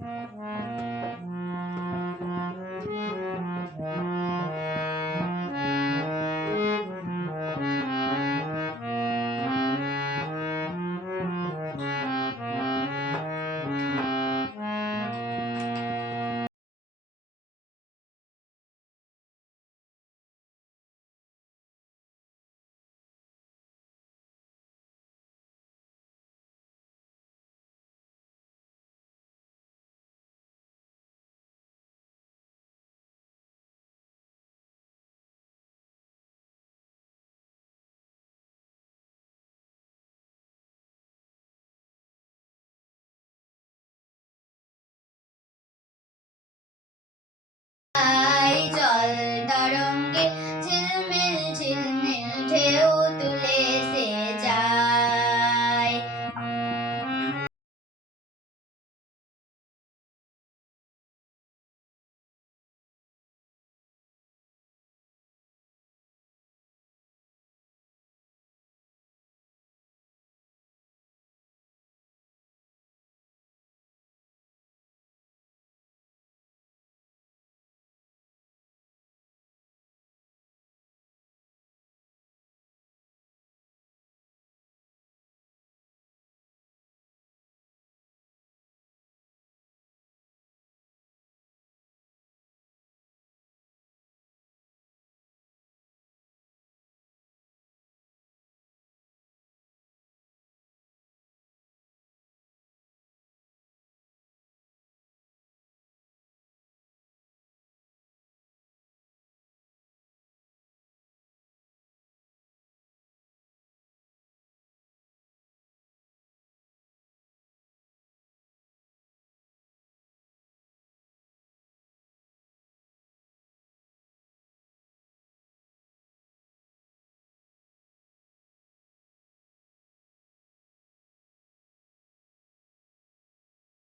Música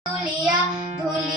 তুলিয়া ধুলি